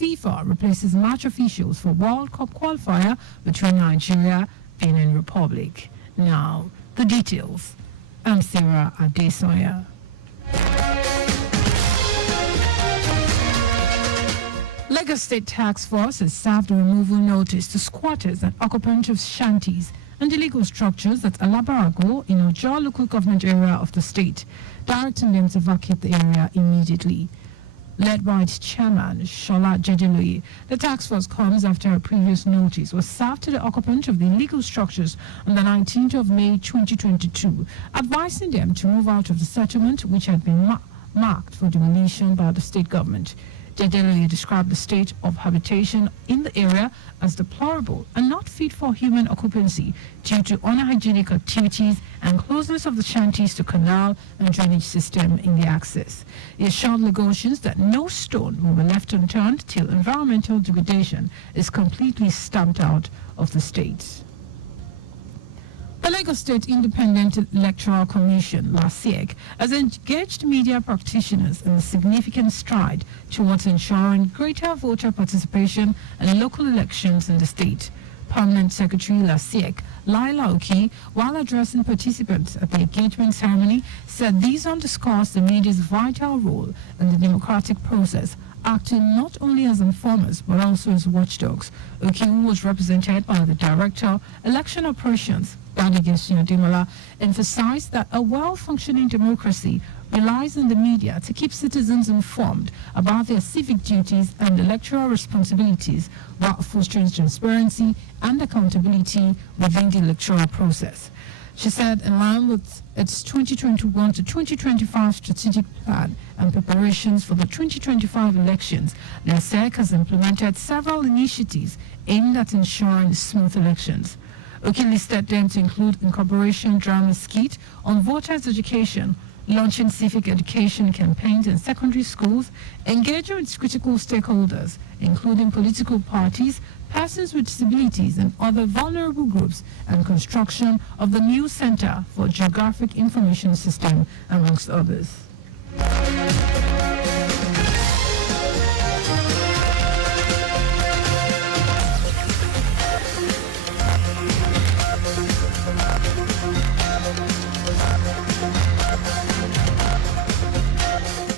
FIFA replaces match officials for World Cup qualifier between Nigeria and Benin Republic. Now, the details. I'm Sarah Adesanya. Lagos State Task Force has served a removal notice to squatters and occupants of shanties and illegal structures at Alabarago in Ojo local government area of the state, directing them to vacate the area immediately. Led by its chairman, Shola Jejeloye, the task force comes after a previous notice was served to the occupants of the illegal structures on the 19th of May 2022, advising them to move out of the settlement which had been marked for demolition by the state government. Jejeloye described the state of habitation in the area as deplorable and not fit for human occupancy due to unhygienic activities and closeness of the shanties to canal and drainage system in the access. He assured Lagosians that no stone will be left unturned till environmental degradation is completely stamped out of the state. The Lagos State Independent Electoral Commission, LASIEC, has engaged media practitioners in a significant stride towards ensuring greater voter participation in local elections in the state. Permanent Secretary LASIEC, Laila Oki, while addressing participants at the engagement ceremony, said this underscores the media's vital role in the democratic process, acting not only as informers but also as watchdogs. Oki, who was represented by the Director, Election Operations, Adesanya Demola, emphasized that a well-functioning democracy relies on the media to keep citizens informed about their civic duties and electoral responsibilities while fostering transparency and accountability within the electoral process. She said in line with its 2021 to 2025 strategic plan and preparations for the 2025 elections, the SEC has implemented several initiatives aimed at ensuring smooth elections. Oki listed them to include incorporation drama skit on voters' education, launching civic education campaigns in secondary schools, engaging with critical stakeholders, including political parties, persons with disabilities and other vulnerable groups, and construction of the new Center for Geographic Information System, amongst others.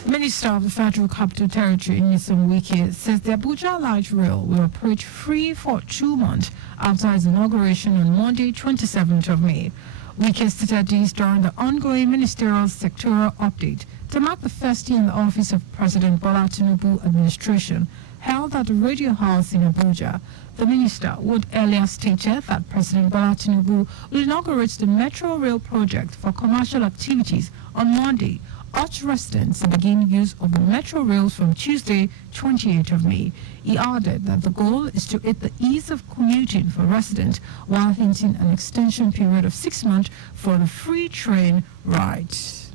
Minister of the Federal Capital Territory, Nyesom Wike, says the Abuja Light Rail will operate free for 2 months after its inauguration on Monday, 27th of May. Wike stated this during the ongoing ministerial sectoral update to mark the first year in the office of President Bola Tinubu administration, held at the Radio House in Abuja. The minister would earlier stated that President Bola Tinubu will inaugurate the Metro Rail project for commercial activities on Monday, urged residents to begin use of the metro rails from Tuesday, 28th of May. He added that the goal is to aid the ease of commuting for residents while hinting an extension period of 6 months for the free train rides.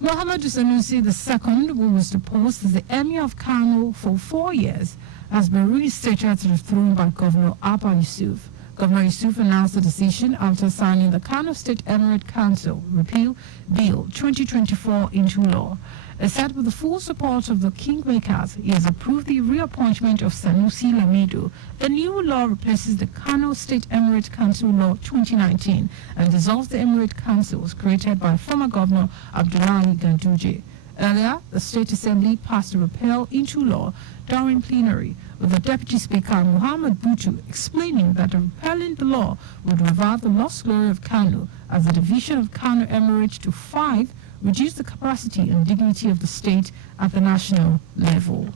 Muhammadu Sanusi II, who was deposed as the Emir of Kano for 4 years, has been reinstated to the throne by Governor Abba Yusuf. Governor Yusuf announced the decision after signing the Kano State Emirate Council Repeal Bill 2024 into law. It said with the full support of the Kingmakers, he has approved the reappointment of Sanusi Lamido. The new law replaces the Kano State Emirate Council Law 2019 and dissolves the Emirate Councils created by former Governor Abdullahi Ganduje. Earlier, the State Assembly passed a repeal into law during plenary, with the Deputy Speaker Muhammad Butu explaining that repealing the law would revive the lost glory of Kano as the division of Kano Emirate to 5 reduce the capacity and dignity of the state at the national level.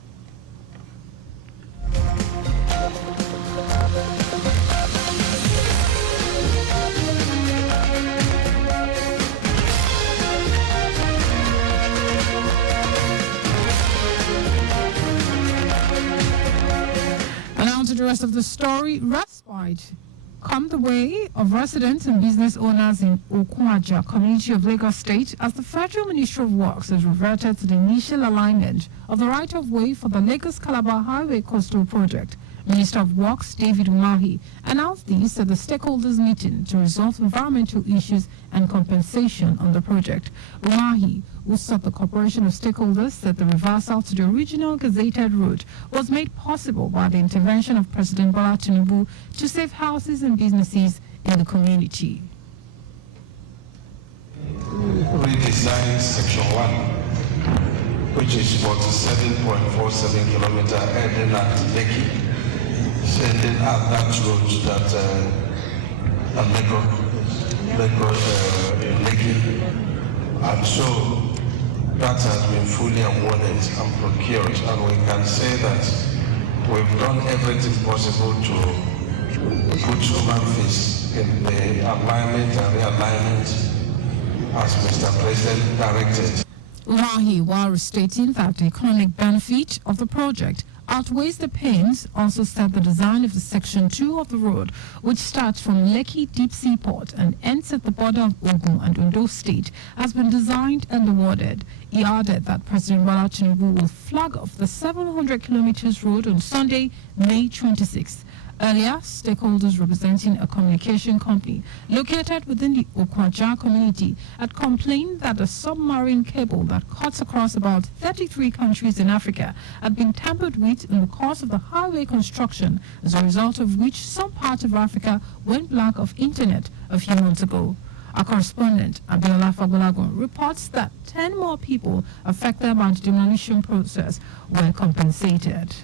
The rest of the story, respite come the way of residents and business owners in Okwaja community of Lagos State as the Federal Ministry of Works has reverted to the initial alignment of the right-of-way for the Lagos-Calabar Highway Coastal Project. Minister of Works David Umahi announced this at the stakeholders meeting to resolve environmental issues and compensation on the project. Umahi, who sought the cooperation of stakeholders, said the reversal to the original gazetted route was made possible by the intervention of President Bola Tinubu to save houses and businesses in the community. Redesign Section 1, which is 47.47 kilometers ending at Lekki, sending out that road that Lekki, and so that has been fully awarded and procured, and we can say that we've done everything possible to put human face in the alignment and realignment as Mr. President directed. Umahi, while stating that the economic benefit of the project outweighs the pains, also said the design of the Section 2 of the road, which starts from Lekki Deep Sea Port and ends at the border of Ogun and Ondo State, has been designed and awarded. He added that President Bola Tinubu will flag off the 700 kilometers road on Sunday, May 26th. Earlier, stakeholders representing a communication company located within the Okwaja community had complained that a submarine cable that cuts across about 33 countries in Africa had been tampered with in the course of the highway construction, as a result of which some parts of Africa went blank of internet a few months ago. Our correspondent, Abiola Fagolagon, reports that 10 more people affected by the demolition process were compensated.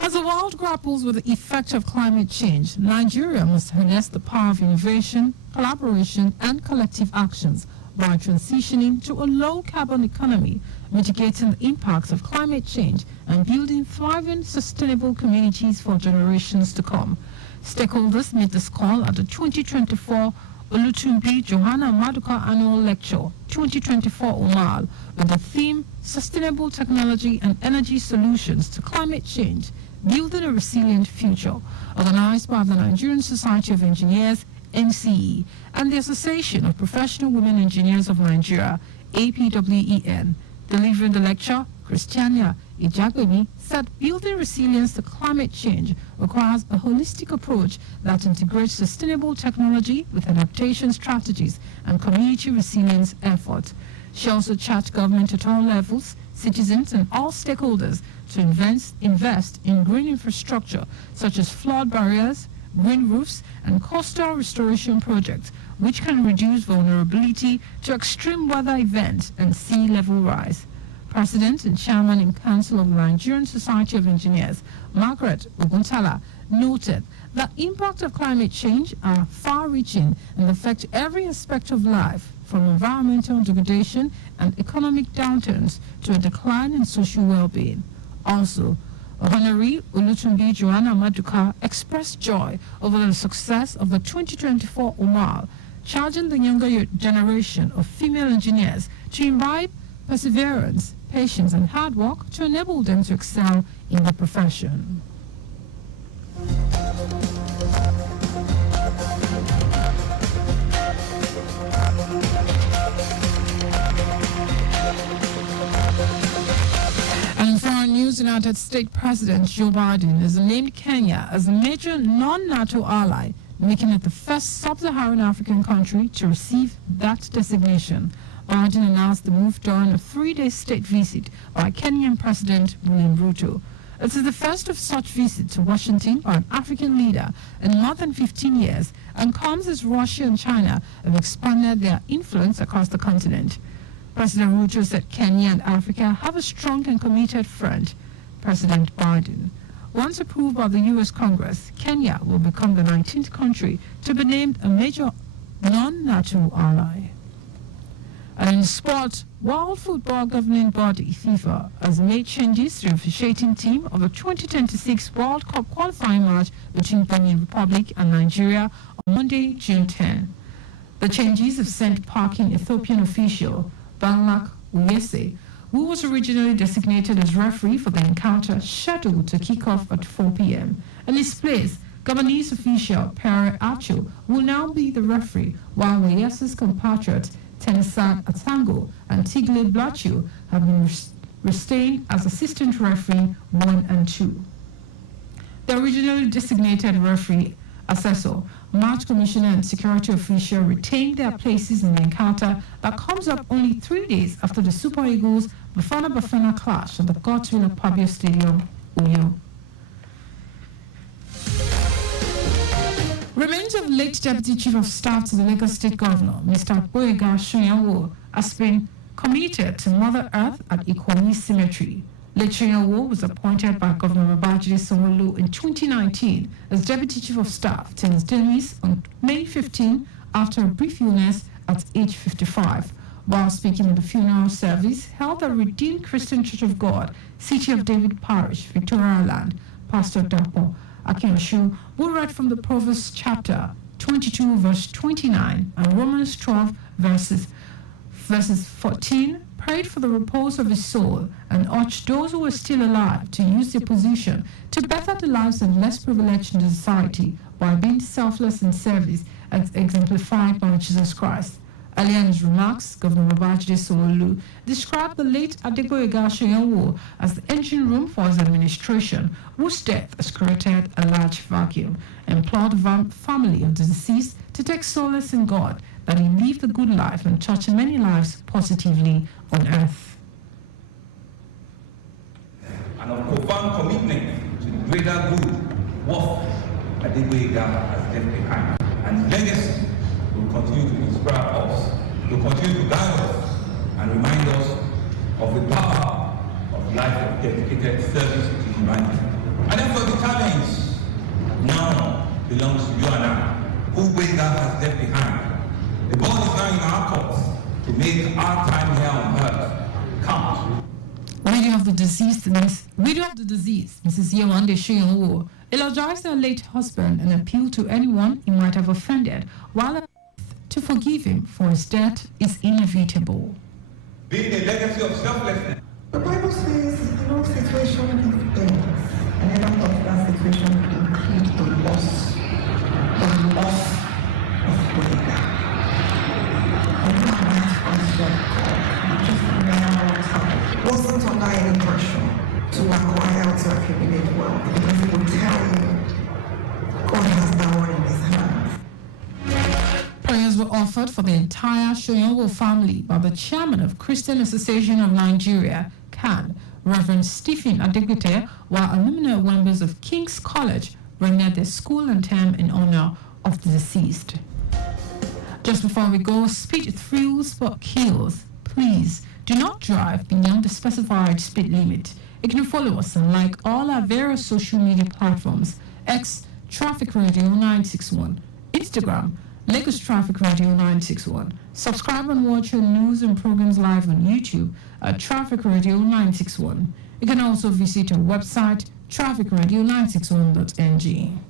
As the world grapples with the effect of climate change, Nigeria must harness the power of innovation, collaboration, and collective actions by transitioning to a low-carbon economy, mitigating the impacts of climate change, and building thriving, sustainable communities for generations to come. Stakeholders made this call at the 2024 Olutumbi Johanna Maduka Annual Lecture 2024 Omal, with the theme Sustainable Technology and Energy Solutions to Climate Change, Building a Resilient Future, organized by the Nigerian Society of Engineers, NCE, and the Association of Professional Women Engineers of Nigeria, APWEN. Delivering the lecture, Christiania Ijagbemi said building resilience to climate change requires a holistic approach that integrates sustainable technology with adaptation strategies and community resilience efforts. She also charged government at all levels, citizens and all stakeholders to invest in green infrastructure such as flood barriers, green roofs and coastal restoration projects, which can reduce vulnerability to extreme weather events and sea level rise. President and Chairman in Council of the Nigerian Society of Engineers, Margaret Oguntala, noted that impacts of climate change are far-reaching and affect every aspect of life, from environmental degradation and economic downturns to a decline in social well-being. Also, Honoree Olutumbi Johanna Maduka expressed joy over the success of the 2024 Omal, charging the younger generation of female engineers to imbibe perseverance, patience and hard work to enable them to excel in the profession. And in foreign news, United States President Joe Biden has named Kenya as a major non-NATO ally, making it the first sub-Saharan African country to receive that designation. Biden announced the move during a 3-day state visit by Kenyan President William Ruto. It is the first of such visit to Washington by an African leader in more than 15 years and comes as Russia and China have expanded their influence across the continent. President Ruto said Kenya and Africa have a strong and committed friend. President Biden. Once approved by the U.S. Congress, Kenya will become the 19th country to be named a major non-NATO ally. And in sport, World Football Governing Body, FIFA, has made changes to the officiating team of the 2026 World Cup qualifying match between Benin Republic and Nigeria on Monday, June 10. The changes have sent parking Ethiopian official Balak Uyese, who was originally designated as referee for the encounter, scheduled to kick off at 4 p.m. In his place, Gabonese official Pere Acho will now be the referee, while Uyese's compatriot Tenisa Atango and Tigle Blachu have been retained as assistant referee 1 and 2. The originally designated referee, assessor, match commissioner and security official retained their places in the encounter that comes up only 3 days after the Super Eagles Bafana clash at the Godswill Pabio Stadium, Uyo. Remains of late Deputy Chief of Staff to the Lagos State Governor, Mr. Boyega Shoyanwo, has been committed to Mother Earth at Ikoyi Cemetery. Late Shoyanwo was appointed by Governor Babajide Sanwo-Olu in 2019 as Deputy Chief of Staff till his demise on May 15 after a brief illness at age 55. While speaking at the funeral service held at Redeemed Christian Church of God, City of David Parish, Victoria Island, Pastor Dapo Akinshu, who read from the Proverbs chapter 22 verse 29 and Romans 12 verses 14, prayed for the repose of his soul and urged those who were still alive to use their position to better the lives of less privileged in the society by being selfless in service as exemplified by Jesus Christ. Earlier in his remarks, Governor Babajide Sanwo-Olu described the late Adegboyega Shoyanwo as the engine room for his administration, whose death has created a large vacuum, and implored the family of the deceased to take solace in God that he lived a good life and touched many lives positively on earth. And of profound commitment to the greater good work Adegboyega has left behind, and legacy will continue to inspire us, will continue to guide us, and remind us of the power of life of dedicated service to humanity. And therefore the challenge now belongs to you and I, who Boyega has left behind. The ball is now in our courts to make our time here on earth count. Widow of the deceased, Mrs. Yewande Shoyanwo, eulogized her late husband and appealed to anyone he might have offended, while to forgive him for his death is inevitable. Being a legacy of selflessness. The Bible says, no situation ends. I never thought that situation would include the loss of Boyega. Wasn't under any pressure to acquire or to accumulate wealth, because he would tell you God has that one in his hands. Prayers were offered for the entire Shoyanwo family by the chairman of Christian Association of Nigeria, CAN, Reverend Stephen Adegbite, while alumni members of King's College rendered their school and term in honor of the deceased. Just before we go, speed thrills but kills. Please do not drive beyond the specified speed limit. You can follow us and like all our various social media platforms: X Traffic Radio 961, Instagram Lagos Traffic Radio 961. Subscribe and watch your news and programs live on YouTube at Traffic Radio 961. You can also visit our website trafficradio961.ng.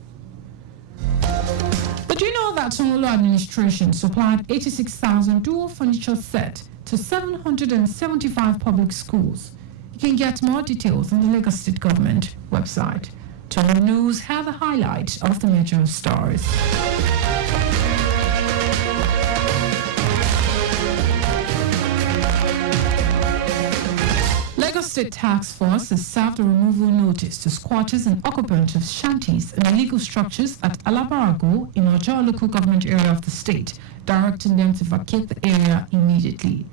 But do you know that Sanwo-Olu administration supplied 86,000 dual furniture sets to 775 public schools? You can get more details on the Lagos State Government website. Tomorrow News have the highlights of the major stories. Lagos State Task Force has served a removal notice to squatters and occupants of shanties and illegal structures at Alabarago in Ojo local government area of the state, directing them to vacate the area immediately.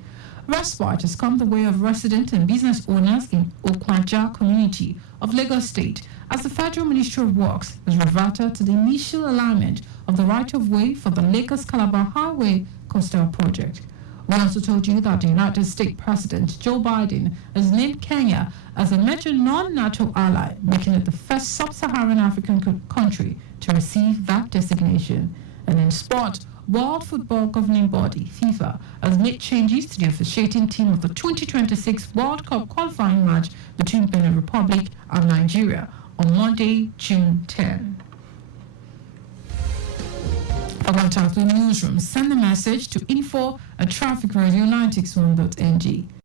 Respite has come the way of resident and business owners in Okwaja community of Lagos State, as the Federal Ministry of Works has reverted to the initial alignment of the right-of-way for the Lagos-Calabar Highway Coastal Project. We also told you that the United States President Joe Biden has named Kenya as a major non-NATO ally, making it the first sub-Saharan African country to receive that designation. And in sport, World Football Governing Body, FIFA, has made changes to the officiating team of the 2026 World Cup qualifying match between Benin Republic and Nigeria on Monday, June 10. For contact with the newsroom, send a message to info@trafficradio961.ng.